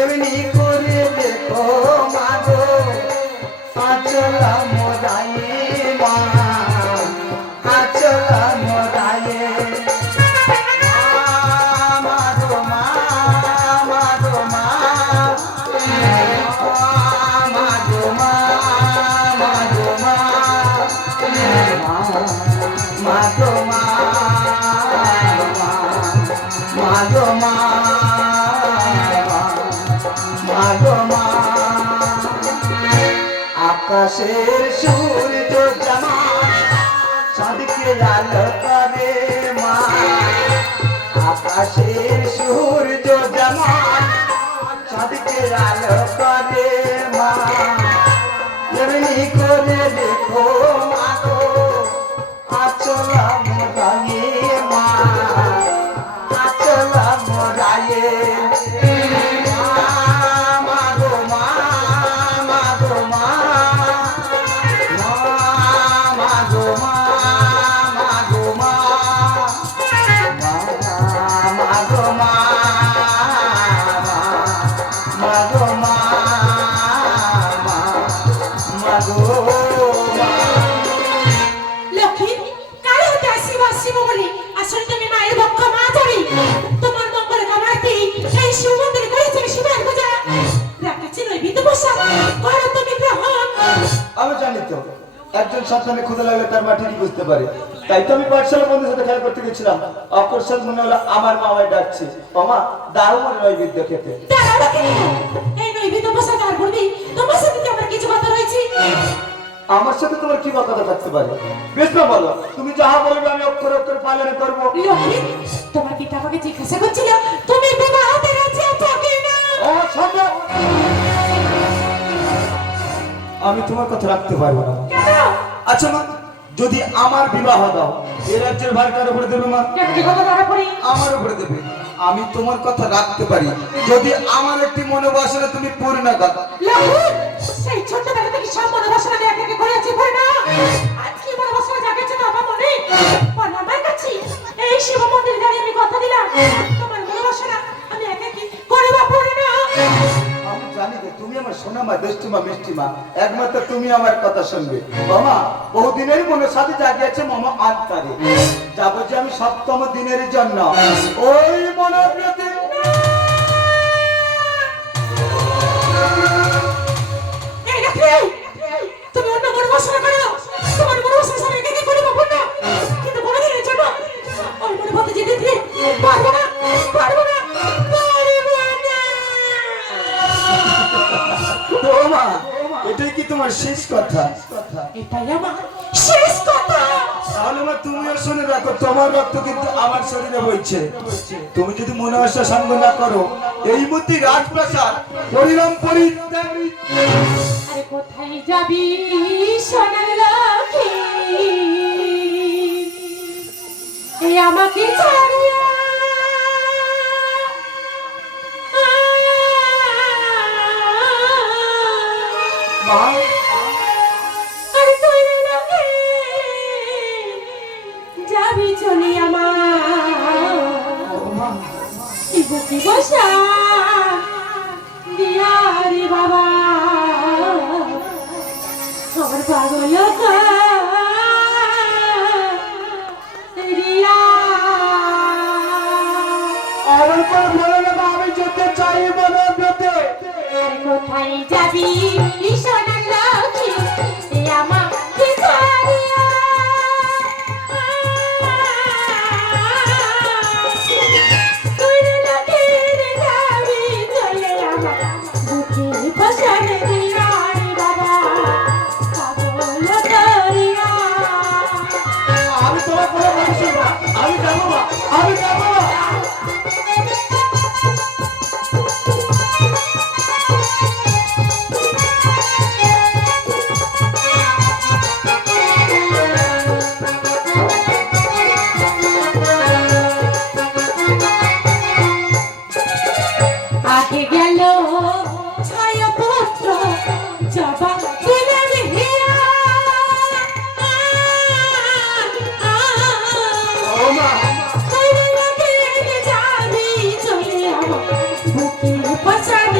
এমনি করে দেখো মাগো আচলা মোরায়ে মা আচলা মোরায়ে মাগো মা মাগো মা মাগো মা মাগো মা মাগো মা মাগো মা মাগো মা আকাশের সূর্য জামান চাঁদকে আলো করে মা আকাশের সূর্য জামান চাঁদকে আলো করে মা এমনি করে দেখো মাগো আচলা মোরায়ে মা আচলা মোরায়ে মাগো মা মাগো মা মাগো মা মাগো মা মাগো মা মাগো মা মাগো মা লক্ষ্মী কারে হতে আসিব আসিব বলে আসলে তুমি মায়ের বক্ষ মা ধরি তোমার মঙ্গল কামাইতে এই শিব মন্দিরে করেছি শিবের পূজা রাখাচ্ছি নই বিন্দু বসা করো তুমি গ্রহণ। আমি জানি তো একজন সন্তানের ক্ষুধা লাগলে তার মা ঠিকই বুঝতে পারে, তাই তো আমি পাঠশালা বন্ধুর সাথে খেলা করতে গেছিলাম। অকস্মাৎ মনে হলো আমার মা আমায় ডাকছে, মামা দাও মনে নৈবেদ্য খেতে। এই নৈবেদ্য বসা কার করবি? তোমার সাথে কি আমার কিছু কথা রয়েছে? আমার সাথে তোমার কি কথা থাকতে পারে? বেশ না বলো, তুমি যাহা বলবে আমি অক্ষর অক্ষর পালন করবো। লক্ষ্মী তোমার পিতা আমাকে জিজ্ঞাসা করছিল তুমি বিবাহতে রাজি আছো কিনা? ও শোনো, আমি তোমার কথা রাখতে পারবো না। কেন? আচ্ছা মা, যদি আমার বিবাহ দাও এই রাজ্যের ভার কার উপরে দেবে মা? আমার উপরে দেবে। আমি তোমার কথা রাখতে পারি যদি আমার একটি মনোবাসনা তুমি পূর্ণ করো। সেই ছোটবেলা থেকে সব মনোবাসনা আমি একে একে করে আছি পূর্ণ। আজ কি মনোবাসনা জাগেছে তো আমার মনে? আমার কাছে এই শিব মন্দির গাড়ি আমি কথা দিলাম তোমার মনোবাসনা আমি একে একে করব পূর্ণ। আমি জানি যে তুমি আমার সোনা মা, দেষ্টি মা, মিষ্টি মা, একমাত্র তুমি আমার কথা শুনবে। মামা বহুদিনের মনে সাথে জাগিয়েছে মামা আত্মারে যাবো যে আমি সপ্তম দিনের জন্য ওই মনোব্রতে। তুমি অন্য মনোবাসনা করো, তোমার মনোবাসনা আমি একে একে করব পূর্ণ, কিন্তু কোনদিনের জন্য ওই মনোভাবে যেতে দিতে পারবো না, পারবো না, পারবো না। ও মা, এটাই কি তোমার শেষ কথা? এটাই আমার শেষ কথা। তাহলে মা তুমিও শুনে রাখো, তোমার রক্ত কিন্তু আমার শরীরে বইছে। তুমি যদি মনোবাসনা সঙ্গ না করো এই মূর্তি রাজপ্রাসাদ পরিণাম পরিত্যাগ। আরে কোথায় যাবি সোনার লক্ষ্মী, এই আমাকে ছাড়িয়া মা আরে তুই লক্ষ্মী যাবি চলে আমার বুকে বসা দিয়া রে বাবা আমার পাগল রিয়া। আমার পর বলো না আমি যেতে চাই মনোব্রতে। কোথায় যাবি সোনার লক্ষ্মী আমাকে ছাড়িয়া, তুই লক্ষ্মী যাবি চলে আমার বুকে বসান দিয়া রে বাবা পাগল করিয়া। আমি তোমার কোনো মানুষ না, আমি যাবো না, আমি যাবো না। আগে গেল ছায়া পুত্র জবা দিলেন হিয়া। ও মা, তুই লাগে যাবি চলে আমার বুকে পছন্দ